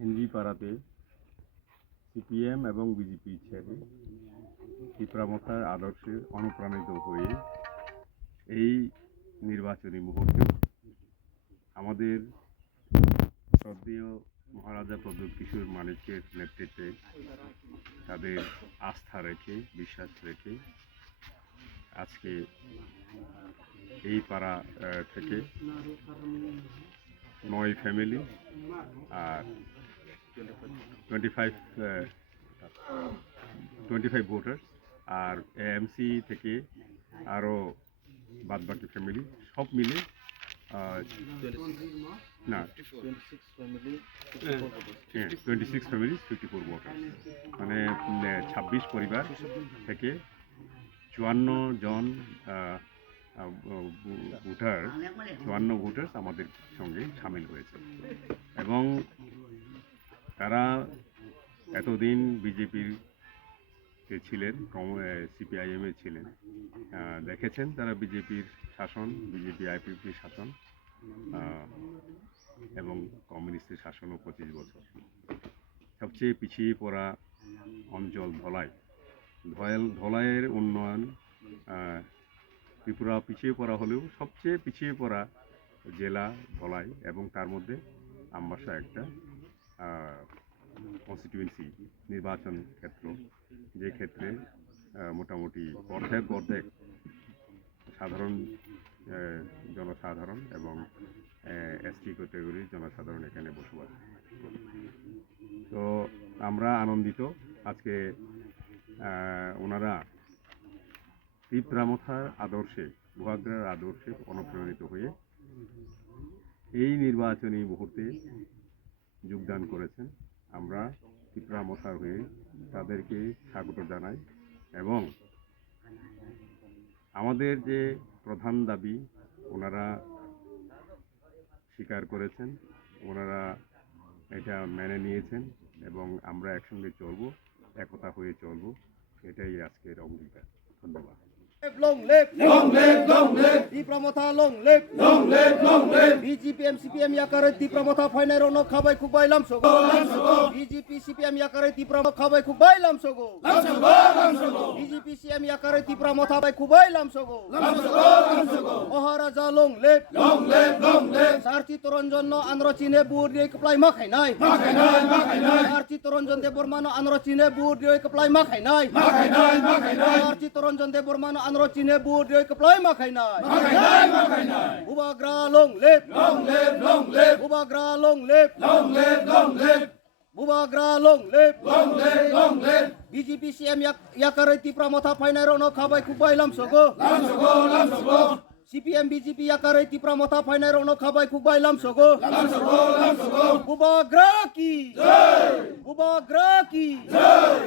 NG পাড়াতে CPM এবং BJP ছেড়ে পিপরামথার আদর্শে অনুপ্রাণিত হয়ে এই নির্বাচনী মুহূর্তে আমাদের শ্রদ্ধেয় মহারাজা প্রদ্যোৎ কিশোর মানিক্যের নেতৃত্বে তাদের আস্থা রেখে বিশ্বাস রেখে আজকে এই পাড়া থেকে 9 ফ্যামিলি আর 25 ভোটার্স আর এএমসি থেকে আরও বাদবাকি ফ্যামিলি সব মিলে না 26 ফ্যামিলি 54 ভোটার মানে 26 পরিবার থেকে 54 জন ভোটার্স আমাদের সঙ্গে সামিল হয়েছে এবং তারা এতদিন বিজেপির ছিলেন সিপিআইএম এ ছিলেন দেখেছেন তারা বিজেপির শাসন বিজেপি আইপিপির শাসন এবং কমিউনিস্টের শাসনও 25 বছর সবচেয়ে পিছিয়ে পড়া অঞ্চল ধলাইয়ের উন্নয়ন ত্রিপুরা পিছিয়ে পড়া হলেও সবচেয়ে পিছিয়ে পড়া জেলা ধলাই এবং তার মধ্যে আমবাসা একটা কনস্টিটিউয়েন্সি নির্বাচন ক্ষেত্র যে ক্ষেত্রে মোটামুটি অর্ধেক সাধারণ জনসাধারণ এবং এসটি ক্যাটাগরির জনসাধারণ এখানে বসবাস করে। তো আমরা আনন্দিত আজকে ওনারা পিপরামথার আদর্শে বুয়াগ্রার আদর্শে অনুপ্রাণিত হয়ে এই নির্বাচনী মুহূর্তে যোগদান করেছেন। আমরা পিপরামথার হয়ে তাদেরকে স্বাগত জানাই এবং আমাদের যে প্রধান দাবি ওনারা স্বীকার করেছেন, ওনারা এটা মেনে নিয়েছেন এবং আমরা একসঙ্গে চলবো, একতা হয়ে চলবো, এটাই আজকের অঙ্গীকার। ধন্যবাদ। Long live, long live, long live. Pipramotha long live, long live, long live. BJP CPM yakare Pipramotha final ono khabai kubai lam sogo. BJP CPM yakare Pipramotha khabai kubai lam sogo. BJP CPM yakare Pipramotha bai kubai lam sogo. Maharaja long live, long live, long live. Sarchi Toronjon no Andhra Chine bur diye kaplai makhai nai. Sarchi Toronjon de Burmano Andhra Chine bur diye kaplai makhai nai. Sarchi Toronjon de Burmano Andhra Chine bur diye kaplai makhai nai. Bubagra long live, long live, long live. Bubagra long live, long live, long live. Bubagra long live, long live, long live. BJP CM yakare Pipramotha final ono khabai kubai lam sogo. CPM BJP yakare Pipramotha final ono khabai kubai lam sogo. Bubagra ki jai. Bubagra ki jai.